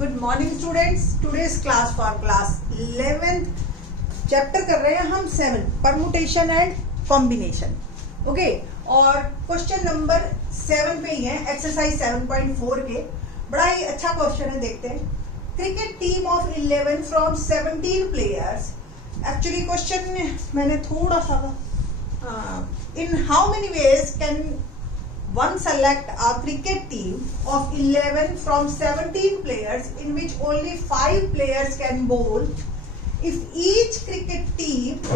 Good morning students. Today's class for class 11th chapter कर रहे हैं हम 7 परमुटेशन एंड कॉम्बिनेशन। ओके, और क्वेश्चन नंबर 7 पे ही है, एक्सरसाइज 7.4 के। बड़ा ही अच्छा क्वेश्चन है, देखते हैं। Cricket team of 11 from 17 players. Actually question मैंने थोड़ा सा इन how many ways can one select a cricket team of 11 from 17 players in which only 5 players can bowl if each cricket team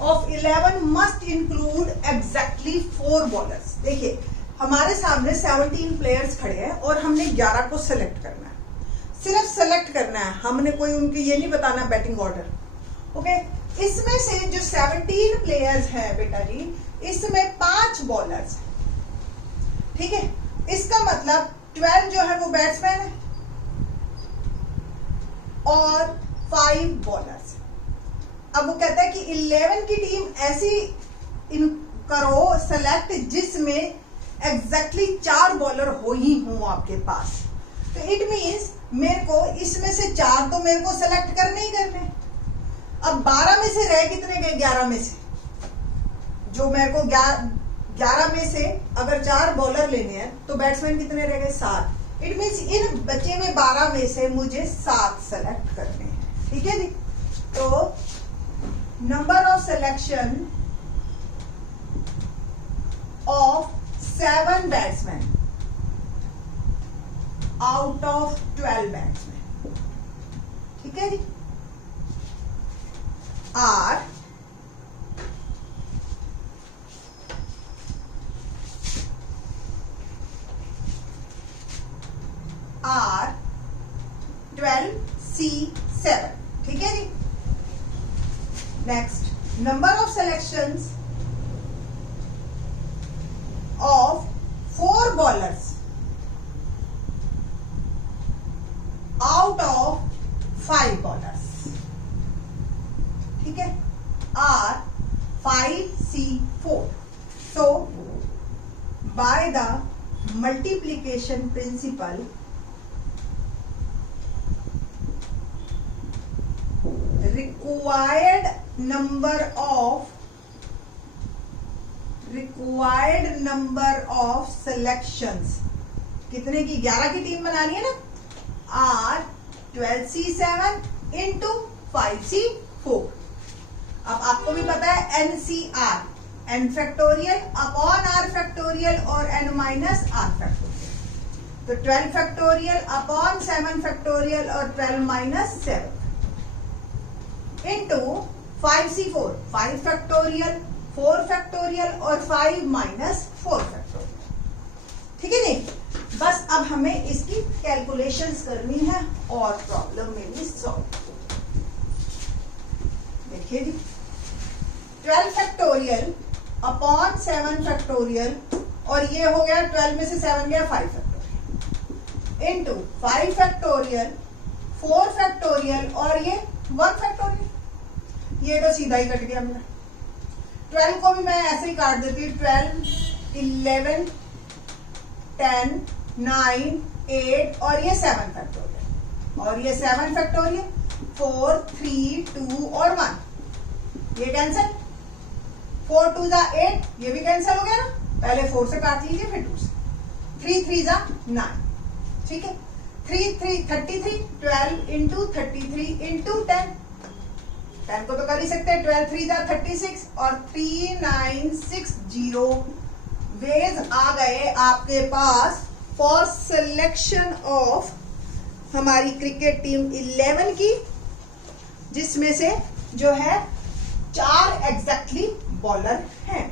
of 11 must include exactly 4 bowlers। देखिए, हमारे सामने 17 players खड़े हैं और हमने 11 को सेलेक्ट करना है। सिर्फ सेलेक्ट करना है, हमने कोई उनकी ये नहीं बताना बैटिंग ऑर्डर। ओके, इसमें से जो 17 प्लेयर्स हैं बेटा जी, इसमें 5 बॉलर्स, ठीक है। इसका मतलब 12 जो है वो बैट्समैन है और 5 बॉलर्स। अब वो कहता है कि 11 की टीम ऐसी करो सेलेक्ट जिसमें एग्जैक्टली 4 बॉलर हो ही हो आपके पास। तो इट मींस मेरे को इसमें से 4 तो मेरे को सेलेक्ट करने ही करने। अब 12 में से रह कितने गए? 11 में से। जो मेरे को 11 में से अगर 4 बॉलर लेने हैं तो बैट्समैन कितने रह गए? 7। इट मींस इन बचे हुए 12 में से मुझे 7 सेलेक्ट करने हैं, ठीक है जी। तो number of selection of 7 batsman out of 12 batsman, ठीक है जी, आर आर 12C7, ठीक है जी। Next, number of selections of 4 bowlers out of 5 bowlers, ठीक है, are 5C4। So by the multiplication principle required number of selections, कितने की? 11 की टीम बनानी है ना, R 12C7 इंटू 5C4। अब आपको भी पता है NCR, n factorial upon r factorial और n माइनस r फैक्टोरियल। तो 12 फैक्टोरियल अपॉन 7 फैक्टोरियल और 12 minus 7 into 5C4, 5 factorial, 4 factorial और 5 माइनस 4 फैक्टोरियल, ठीक है नहीं। बस अब हमें इसकी कैलकुलेशंस करनी है और प्रॉब्लम में भी सॉल्व। देखिए जी, 12 फैक्टोरियल अपॉन 7 फैक्टोरियल और ये हो गया 12 में से 7 गया 5 फैक्टोरियल इंटू 5 फैक्टोरियल, 4 फैक्टोरियल और ये 1 फैक्टोरियल। ये तो सीधा ही कट गया मेरा। 12 को भी मैं ऐसे ही काट देती हूँ, 12, 11, 10, 9, 8 और ये 7 फैक्टोरियल और ये 7 फैक्टोरियल, 4, 3, 2 और 1। ये कैंसिल, 4 2 जा 8, ये भी कैंसिल हो गया ना। पहले 4 से काट लीजिए फिर 2 से। 3 3 जा 9, ठीक है। 3 3 33, 12 इंटू 33 इंटू 10 को तो कर ही सकते हैं। 12 3 जा 36 और 3960 वेज आ गए आपके पास फॉर सिलेक्शन ऑफ हमारी क्रिकेट टीम 11 की, जिसमें से जो है 4 एग्जैक्टली बॉलर हैं।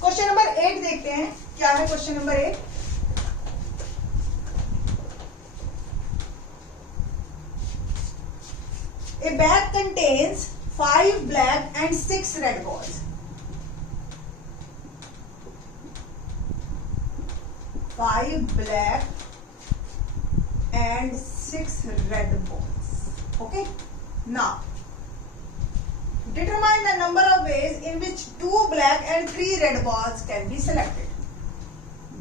क्वेश्चन नंबर 8 देखते हैं, क्या है question number 8। A bag contains 5 black and 6 red balls. 5 black and 6 red balls. Okay. Now, determine the number of ways in which 2 black and 3 red balls can be selected.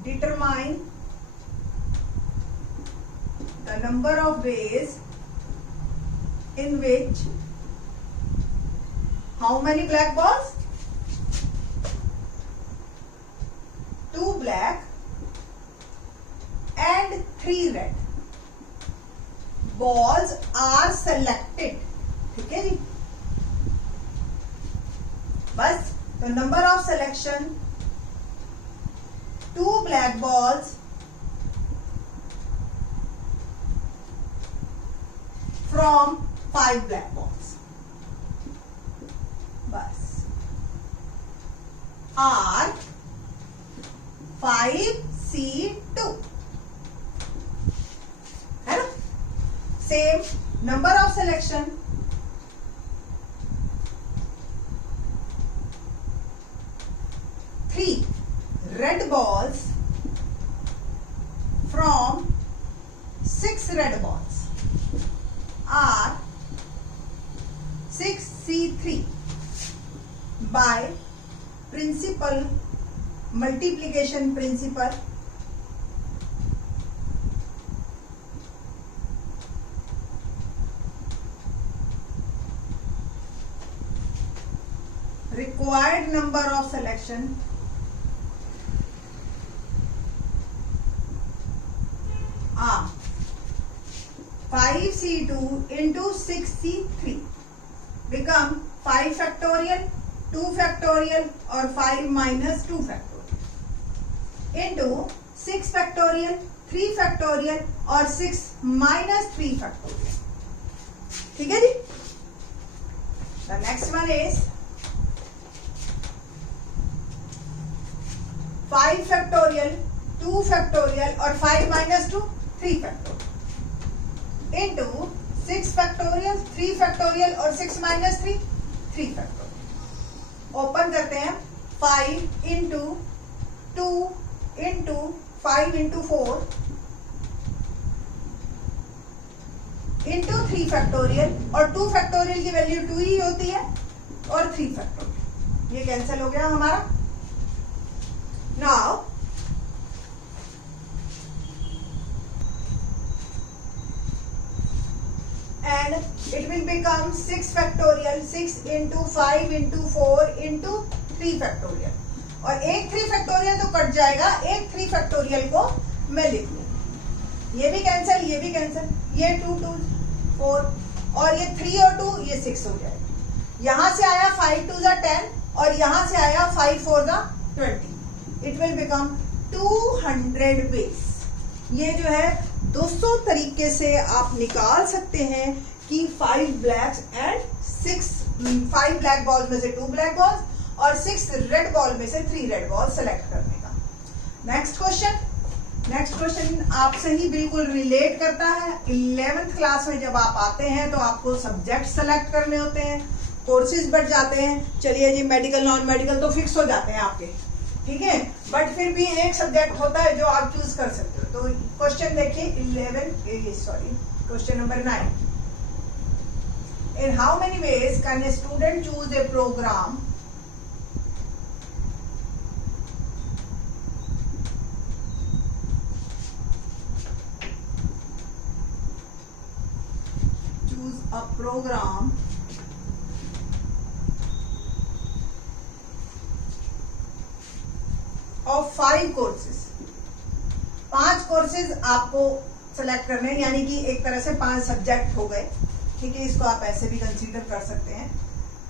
Determine the number of ways in which how many black balls? 2 black and 3 red balls are selected. ठीक है जी, बस तो number of selection 2 black balls from 5 black balls बस are 5C2 है ना. Same number of selection 3 red balls from 6 red balls are 6C3 by principal multiplication principle required number of selection are 5C2 into 6C3 become 5 factorial, 2 factorial और 5 minus 2 factorial into 6 factorial, 3 factorial और 6 minus 3 factorial. ठीक है जी. The next one is 5 factorial, 2 factorial और 5 minus 2 3 factorial into 6 factorial, 3 factorial और 6 minus 3 3 factorial. Open करते हैं 5 into 2 into 5 into 4 into 3 factorial और 2 factorial की वैल्यू 2 ही होती है और 3 factorial. ये कैंसिल हो गया हमारा. Now and it will become 6 factorial 6 into 5 into 4 into 3 factorial और एक 3 factorial तो कट जाएगा. एक 3 factorial को मैं लिख लूँ. ये भी कैंसिल, ये भी कैंसिल, ये 2 2 4 और ये 3 और 2 ये 6 हो जाएगा. यहां से आया 5 2 10 और यहां से आया 5 4 20. It will become 200 base. ये जो है 200 तरीके से आप निकाल सकते हैं कि 5 ब्लैक्स एंड 5 ब्लैक बॉल में से 2 ब्लैक बॉल्स और 6 रेड बॉल में से 3 रेड बॉल सेलेक्ट करने का. नेक्स्ट क्वेश्चन आपसे ही बिल्कुल रिलेट करता है. 11th क्लास में जब आप आते हैं तो आपको सब्जेक्ट सेलेक्ट करने होते हैं, कोर्सेज बढ़ जाते हैं. चलिए जी, मेडिकल नॉन मेडिकल तो फिक्स हो जाते हैं आपके, ठीक है, बट फिर भी एक सब्जेक्ट होता है जो आप चूज कर सकते हो. तो क्वेश्चन देखिए question number 9. In how many ways can a student choose a program of 5 courses. 5 courses आपको सेलेक्ट करने हैं, यानी कि एक तरह से 5 सब्जेक्ट हो गए. ठीक है, इसको आप ऐसे भी कंसीडर कर सकते हैं.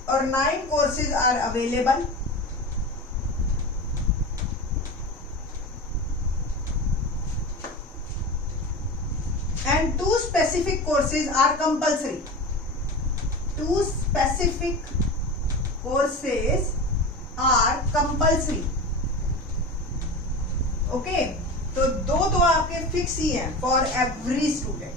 और 9 courses are available. And 2 specific courses are compulsory. 2 specific courses are compulsory. Okay, तो दो आपके फिक्स ही हैं फॉर एवरी स्टूडेंट.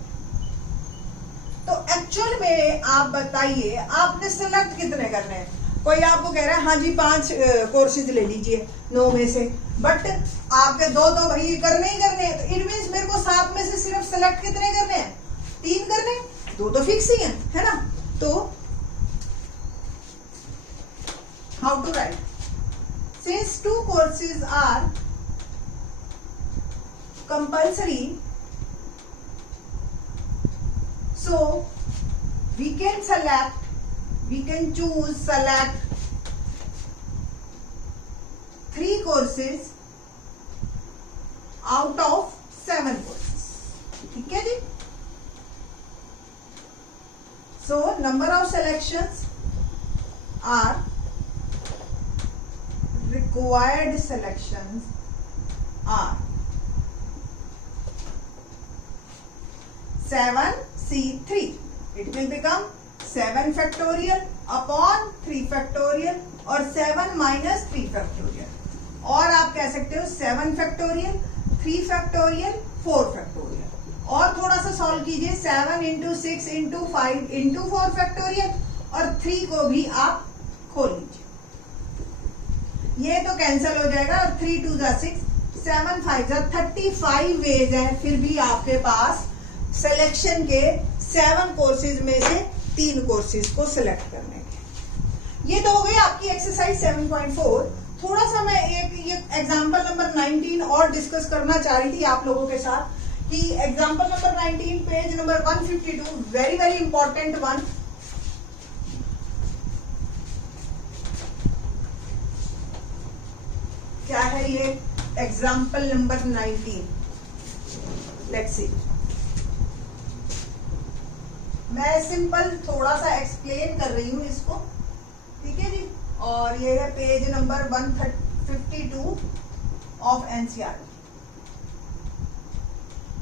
तो एक्चुअल में आप बताइए आपने सेलेक्ट कितने करने हैं. कोई आपको कह रहा है हाँ जी 5 कोर्सेज ले लीजिए 9 में से, बट आपके 2 भाई करने ही करने हैं. तो इट मीन्स मेरे को 7 में से सिर्फ सेलेक्ट कितने करने हैं, 3 करने. 2 तो फिक्स ही हैं, है ना. तो how to write, since 2 courses are compulsory So we can select 3 courses out of 7 courses. ठीक है जी. So number of selections are required selections are 7C3. It will become 7 factorial upon 3 factorial और 7 minus 3 factorial. और आप कह सकते हो 7 factorial, 3 factorial, 4 factorial. और थोड़ा सा सॉल्व कीजिए 7 into 6 into 5 into 4 factorial और 3 को भी आप खोल लीजिए. ये तो कैंसिल हो जाएगा और 3 2 जा 6, 7 5 जा 35 वेज है फिर भी आपके पास सिलेक्शन के 7 कोर्सेज में से 3 कोर्सेज को सिलेक्ट करने के. ये तो हो गई आपकी एक्सरसाइज 7.4. थोड़ा सा मैं एक एग्जांपल नंबर 19 और डिस्कस करना चाह रही थी आप लोगों के साथ कि example number 19 page number 152 very very important one. क्या है ये एग्जांपल नंबर 19? Let's see. मैं सिंपल थोड़ा सा एक्सप्लेन कर रही हूं इसको. ठीक है जी. और ये है पेज नंबर 152 ऑफ एनसीईआरटी.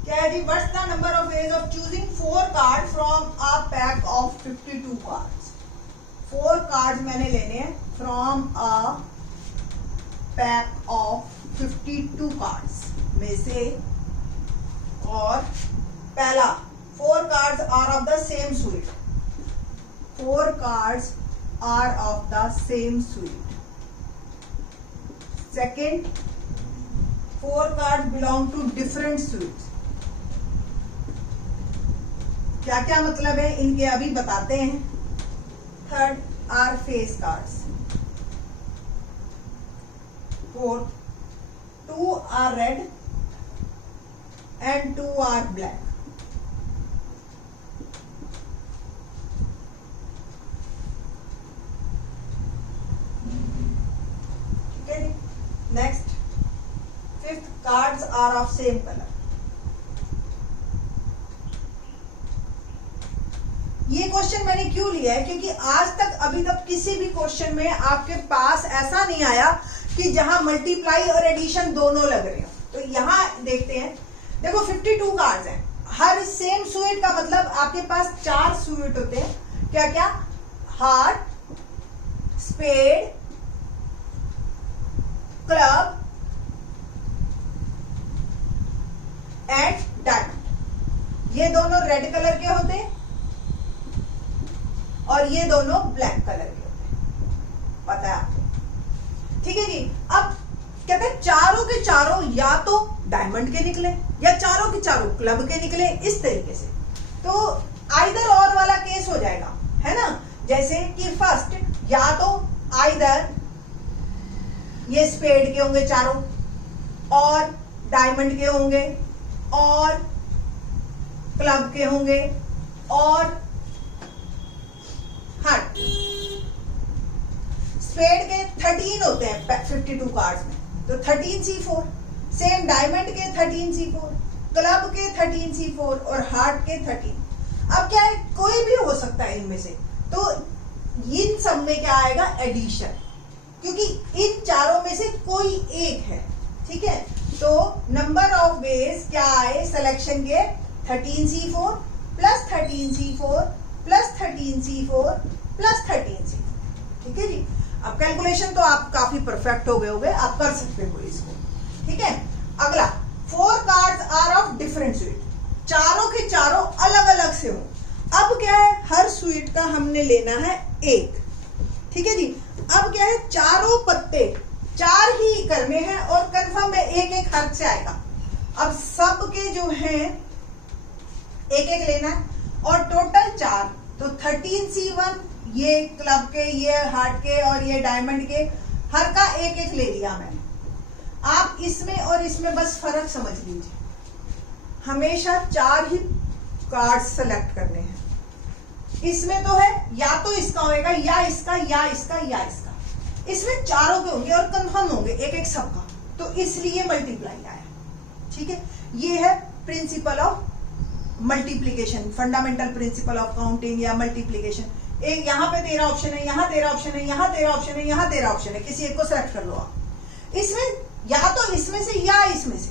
क्या है जी? What's the number of ways of choosing 4 card from a pack of 52 cards. 4 cards मैंने लेने हैं from a pack of 52 cards में से. और पहला 4 cards are of the same suit. 4 cards are of the same suit. Second, 4 cards belong to different suits. क्या क्या मतलब है इनके अभी बताते हैं. Third are face cards. Fourth, 2 are red and 2 are black. Next, 5th cards are of same color. ये question मैंने क्यों लिया है क्योंकि आज तक अभी तक किसी भी क्वेश्चन में आपके पास ऐसा नहीं आया कि जहां मल्टीप्लाई और एडिशन दोनों लग रहे हो. तो यहां देखते हैं. देखो 52 कार्ड्स हैं. हर सेम सुइट का मतलब आपके पास 4 सुइट होते हैं. क्या क्या? Heart, spade, club and diamond. ये दोनों रेड कलर के होते हैं और ये दोनों ब्लैक कलर के होते हैं. पता है आपको? ठीक है जी. अब कहते हैं चारों के चारों या तो डायमंड के निकले या चारों के चारों क्लब के निकले. इस तरीके से तो आइदर और वाला केस हो जाएगा, है ना. जैसे कि फर्स्ट या तो आइदर ये स्पेड के होंगे चारों और डायमंड के होंगे और क्लब के होंगे और हार्ट. स्पेड के 13 होते हैं 52 कार्ड्स में तो 13C4. सेम डायमंड के 13C4, क्लब के 13C4 और हार्ट के 13. अब क्या है? कोई भी हो सकता है इनमें से. तो इन सब में क्या आएगा? एडिशन. क्योंकि इन चारों में से कोई एक है. ठीक है. तो नंबर ऑफ वेज क्या आए सिलेक्शन के? 13C4 plus 13C4 plus 13C4 plus 13C4. ठीक है जी. अब कैलकुलेशन तो आप काफी परफेक्ट हो गए होंगे, आप कर सकते हो इसको. ठीक है. अगला 4 cards are of different suit. चारों के चारों अलग अलग से हो. अब क्या है? हर स्वीट का हमने लेना है एक. ठीक है जी. अब क्या है? चारों पत्ते 4 ही करने हैं और कंफर्म है एक एक हर्फ से आएगा. अब सब के जो हैं एक एक लेना है और टोटल 4. तो 13C1 ये क्लब के, ये हार्ट के और ये डायमंड के, हर का एक एक ले लिया मैंने. आप इसमें और इसमें बस फर्क समझ लीजिए. हमेशा 4 ही कार्ड्स सेलेक्ट करने हैं। इसमें तो है या तो इसका होएगा या इसका या इसका या इसका, इसमें चारों के होंगे और कंफर्म होंगे एक एक सबका, तो इसलिए मल्टीप्लाई आया। ठीक है, ये है principle of multiplication, fundamental principle of counting या मल्टीप्लीकेशन। एक यहाँ पे तेरा ऑप्शन है, यहाँ तेरा ऑप्शन है, यहाँ तेरा ऑप्शन है, यहाँ तेरा ऑप्शन है, किसी एक को सेलेक्ट कर लो आप। इसमें या तो इसमें से या इसमें से,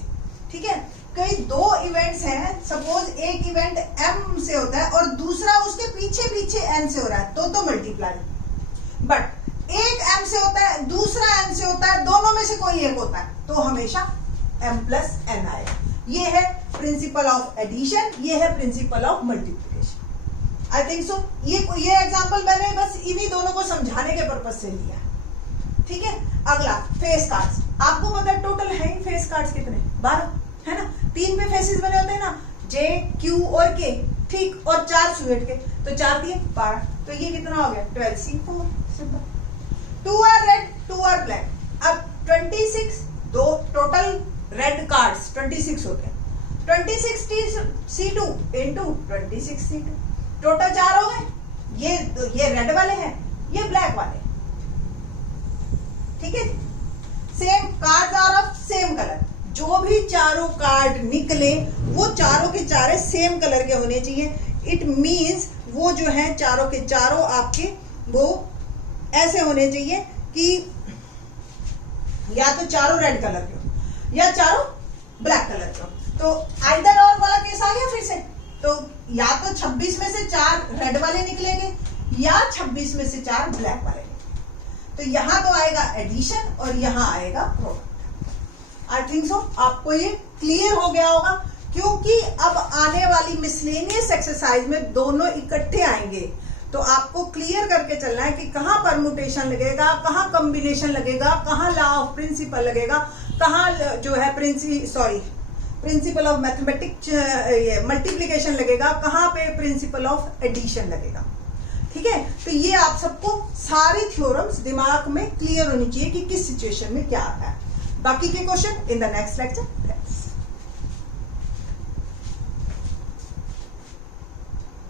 ठीक है। कई दो इवेंट्स हैं, सपोज एक इवेंट m से होता है और दूसरा उसके पीछे पीछे n से हो रहा है, तो मल्टीप्लाई। बट एक m से होता है, दूसरा n से होता है, दोनों में से कोई एक होता है, तो हमेशा m प्लस n आएगा। ये है प्रिंसिपल ऑफ एडिशन, ये है principle of multiplication. I think so ये एग्जांपल मैंने बस इन्हीं दोनों को समझाने के पर्पज से लिया। ठीक है, अगला फेस कार्ड्स। आपको पता है टोटल है फेस कार्ड्स कितने? 12 है ना। 3 पे फेसेस बने होते हैं ना, J, Q और K, ठीक, और 4 स्टूडेंट के, तो 4 दिए 12, तो ये कितना हो गया 12 C4, simple. 2 are red, 2 are black. अब 26, दो टोटल रेड कार्ड्स 26 होते हैं, 26 C2 इंटू 26 C2, टोटल 4 हो गए। ये रेड वाले हैं, ये ब्लैक वाले, ठीक है। Same card are of same colour, जो भी चारों कार्ड निकले वो चारों के चारे सेम कलर के होने चाहिए। इट मींस वो जो है चारों के चारों आपके वो ऐसे होने चाहिए कि या तो चारों रेड कलर के हो या चारों ब्लैक कलर के हो। तो आइदर और वाला केस आ गया फिर से, तो या तो 26 में से 4 रेड वाले निकलेंगे या 26 में से 4 ब्लैक वाले। तो यहां तो आएगा एडिशन और यहां आएगा प्रोडक्ट। आई थिंक सो आपको ये क्लियर हो गया होगा, क्योंकि अब आने वाली मिसलेनियस एक्सरसाइज में दोनों इकट्ठे आएंगे, तो आपको क्लियर करके चलना है कि कहां परमुटेशन लगेगा, कहां कॉम्बिनेशन लगेगा, कहां लॉ ऑफ प्रिंसिपल लगेगा, कहां जो है प्रिंसिपल ऑफ मैथमेटिक्स मल्टीप्लिकेशन लगेगा, कहां पे प्रिंसिपल ऑफ एडिशन लगेगा। ठीक है, तो ये आप सबको सारी थ्योरम्स दिमाग में क्लियर होनी चाहिए कि किस सिचुएशन में क्या आता है। बाकी के question in the next lecture.